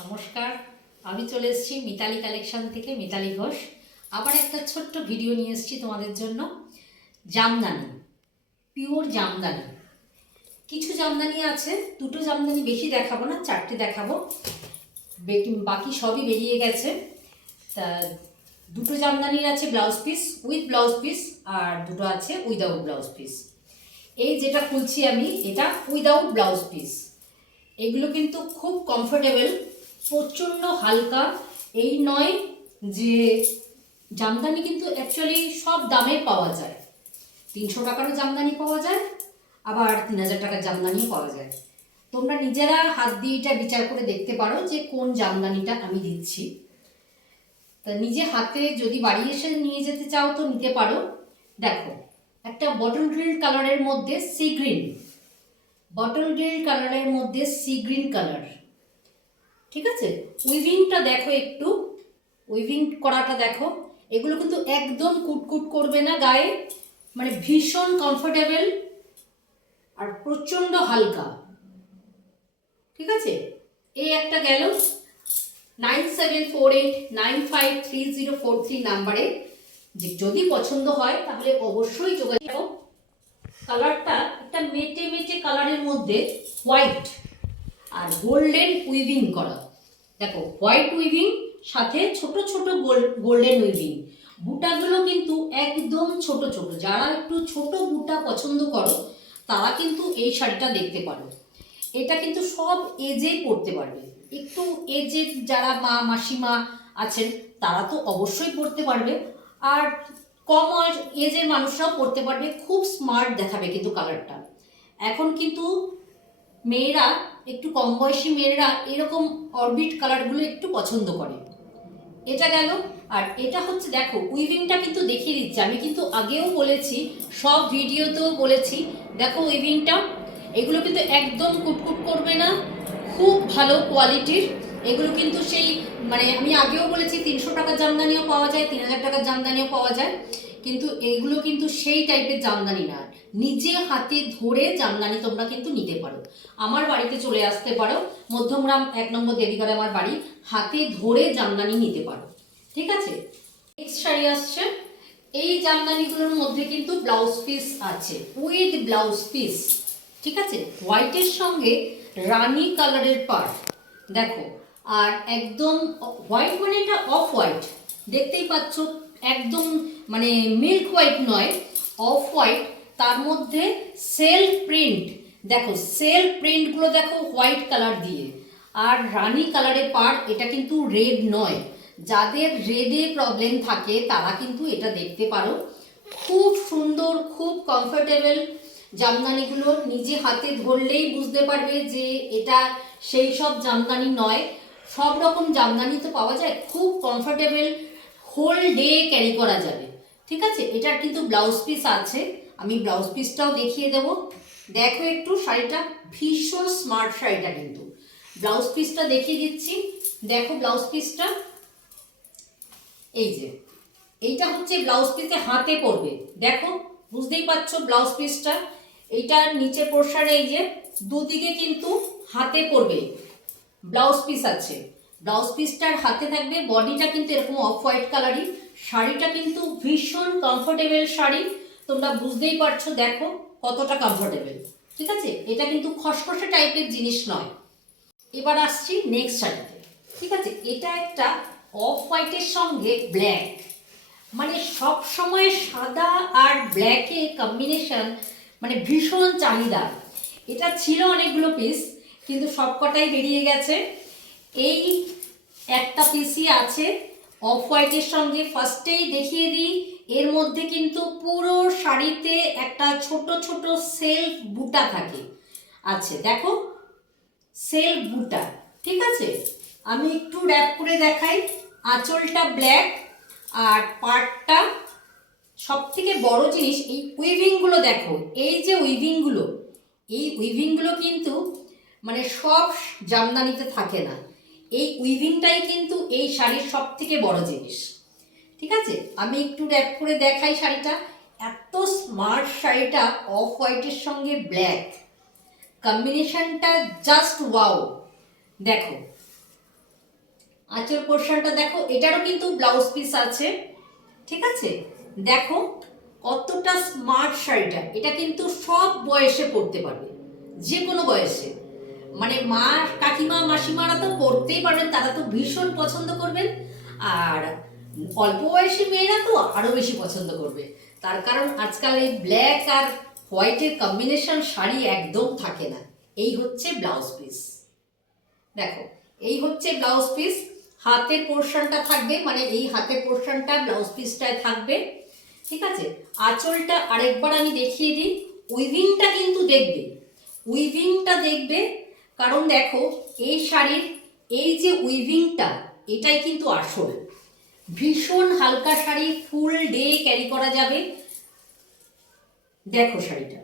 নমস্কার, আমি চলে এসেছি মিতালি কালেকশন থেকে, মিতালি ঘোষ। আবার একটা ছোট্ট ভিডিও নিয়ে এসেছি তোমাদের জন্য। জামদানি, পিওর জামদানি। কিছু জামদানি আছে, দুটো জামদানি বেশি দেখাবো না, চারটে দেখাবো, বাকি সবই বেরিয়ে গেছে। তা দুটো জামদানির আছে blouse piece, with blouse piece, আর দুটো আছে উইদাউট ব্লাউজ পিস। এই যেটা খুলছি আমি, এটা উইদাউট ব্লাউজ পিস। এগুলো কিন্তু খুব কমফোর্টেবল, প্রচণ্ড হালকা। এই নয় যে জামদানি কিন্তু অ্যাকচুয়ালি সব দামে পাওয়া যায়। 300 টাকারও জামদানি পাওয়া যায়, আবার 3000 টাকার জামদানিও পাওয়া যায়। তোমরা নিজেরা হাত দিয়ে এটা বিচার করে দেখতে পারো যে কোন জামদানিটা আমি দিচ্ছি। তা নিজে হাতে যদি বাড়ি এসে নিয়ে যেতে চাও তো নিতে পারো। দেখো, একটা বটল গ্রিন কালারের মধ্যে সি গ্রিন, বটল গ্রিন কালারের মধ্যে সি গ্রিন কালার, ঠিক আছে। উইভিংটা দেখো, একটু উইভিং করাটা দেখো। এগুলো কিন্তু একদম কুটকুট করবে না গায়ে, মানে ভীষণ কমফোর্টেবল আর প্রচণ্ড হালকা, ঠিক আছে। এই একটা গেল। 9748953043 নাম্বারে যদি পছন্দ হয় তাহলে অবশ্যই যোগাযোগ করো। কালারটা একটা মেটে মেটে কালারের মধ্যে হোয়াইট আর গোল্ডেন উইভিং করা। দেখো, হোয়াইট উইভিং সাথে ছোট ছোট গোল্ডেন উইভিং। বুটাগুলো কিন্তু একদম ছোট ছোট। যারা একটু ছোট বুটা পছন্দ করো তারা কিন্তু এই শাড়িটা দেখতে পারো। এটা কিন্তু সব এজে পরতে পারবে। একটু এজে যারা মা মাসিমা আছেন তারা তো অবশ্যই পরতে পারবে, আর কম এজের মানুষরাও পরতে পারবে। খুব স্মার্ট দেখাবে কিন্তু কালারটা। এখন কিন্তু মেয়েরা, একটু কম বয়সী মেয়েরা এরকম অরবিট কালারগুলো একটু পছন্দ করে। এটা গেল। আর এটা হচ্ছে, দেখো উইভিংটা কিন্তু দেখিয়ে দিচ্ছি, আমি কিন্তু আগেও বলেছি, সব ভিডিওতেও বলেছি। দেখো উইভিংটা, এগুলো কিন্তু একদম কুটকুট করবে না, খুব ভালো কোয়ালিটির। এগুলো কিন্তু সেই, মানে আমি আগেও বলেছি 300 টাকার জামদানিও পাওয়া যায়, 3000 টাকার জামদানিও পাওয়া যায়, কিন্তু এগুলো কিন্তু সেই টাইপের জামদানি না। নিজে হাতে ধরে জামদানি তোমরা কিন্তু নিতে পারো। আমার বাড়িতে চলে আসতে পারো, মধ্যমগ্রাম 1 নম্বর দেবীগড়ে আমার বাড়ি। হাতে ধরে জামদানি নিতে পারো, ঠিক আছে। নেক্সট শাড়ি আসছে। এই জামদানিগুলোর মধ্যে কিন্তু ব্লাউজ পিস আছে, উইথ ব্লাউজ পিস, ঠিক আছে। হোয়াইটের সঙ্গে রানী কালারের পাড়, দেখো। আর একদম হোয়াইট, মানে এটা অফ হোয়াইট, দেখতেই পাচ্ছ। একদম মানে মিল্ক হোয়াইট নয়, অফ হোয়াইট। তার মধ্যে সেলফ প্রিন্ট, দেখো সেলফ প্রিন্টগুলো দেখো হোয়াইট কালার দিয়ে। আর রানী কালারের পাড়, এটা কিন্তু রেড নয়। যাদের রেডে প্রবলেম থাকে তারা কিন্তু এটা দেখতে পারো। খুব সুন্দর, খুব কমফোর্টেবল জামদানিগুলো। নিজে হাতে ধরলেই বুঝতে পারবে যে এটা সেই সব জামদানি নয়। সব রকম জামদানি তো পাওয়া যায়, খুব কমফোর্টেবল, হোল ডে ক্যারি করা যাবে, ঠিক আছে। এটার কিন্তু ব্লাউজ পিস আছে, আমি ব্লাউজ পিসটাও দেখিয়ে দেব। দেখো একটু শাড়িটা, ভীষণ স্মার্ট শাড়িটা কিন্তু। ব্লাউজ পিসটা দেখিয়ে দিচ্ছি, দেখো ব্লাউজ পিসটা। এই যে এইটা হচ্ছে ব্লাউজ পিসে হাতে পড়বে, দেখো বুঝতেই পারছো ব্লাউজ পিসটা। এইটার নিচে পোর্শনে এই যে দুদিকে কিন্তু হাতে পড়বে ব্লাউজ পিস আছে। ব্লাউজ পিসটার হাতে থাকবে। বডিটা কিন্তু এরকম অফ হোয়াইট কালারই। শাড়িটা কিন্তু ভীষণ কমফোর্টেবল শাড়ি, তোমরা বুঝতেই পারছো, দেখো কতটা কমফোর্টেবল, ঠিক আছে। এটা কিন্তু খসখসে টাইপের জিনিস নয়। এবার আসছি নেক্সট শাড়িতে, ঠিক আছে। এটা একটা অফ হোয়াইটের সঙ্গে ব্ল্যাক, মানে সব সময় সাদা আর ব্ল্যাকের কম্বিনেশন মানে ভীষণ চাহিদা। এটা ছিল অনেকগুলো পিস, কিন্তু সবকটাই বেরিয়ে গেছে। এই একটা পিসই আছে অফ হোয়াইটের সঙ্গে। ফার্স্টেই দেখিয়ে দিই, এর মধ্যে কিন্তু পুরো শাড়িতে একটা ছোট ছোট সেলফ বুটা থাকে, আছে দেখো, সেলফ বুটা, ঠিক আছে। আমি একটু র্যাপ করে দেখাই। আঁচলটা ব্ল্যাক, আর পাড়টা, সব থেকে বড় জিনিস এই উইভিংগুলো দেখো। এই যে উইভিংগুলো, এই উইভিংগুলো কিন্তু মানে সব জামদানিতে থাকে না। এই উইভিংটাই কিন্তু এই শাড়ির সব থেকে বড় জিনিস, ঠিক আছে। আমি একটু র্যাপ করে দেখাই শাড়িটা। এত স্মার্ট শাড়িটা, অফ হোয়াইটের সঙ্গে ব্ল্যাক কম্বিনেশনটা জাস্ট ওয়াও। দেখো আঁচল পোর্শনটা দেখো, এটারও কিন্তু ব্লাউজ পিস আছে, ঠিক আছে। দেখো কতটা স্মার্ট শাড়িটা, এটা কিন্তু সব বয়সে পরতে পারবে, যে কোনো বয়সে। মানে মা কাকিমা মাসিমারা তো পরতেই পারবেন, তারা তো ভীষণ পছন্দ করবেন। আর অল্প বয়সী মেয়েরা তো আরো বেশি পছন্দ করবে, তার কারণ আজকাল এই ব্ল্যাক আর হোয়াইটের কম্বিনেশন শাড়ি একদম থাকে না। এই হচ্ছে ব্লাউজ পিস, দেখো এই হচ্ছে ব্লাউজ পিস। হাতের পোর্শনটা থাকবে, মানে এই হাতের পোর্শনটা ব্লাউজ পিসটায় থাকবে, ঠিক আছে। আঁচলটা আরেকবার আমি দেখিয়ে দিই। উইভিংটা কিন্তু দেখবে, উইভিংটা দেখবে, কারণ দেখো এই শাড়ির এই যে উইভিংটা, এটাই কিন্তু আসল। ভীষণ হালকা শাড়ি, ফুল ডে ক্যারি করা যাবে। দেখো শাড়িটা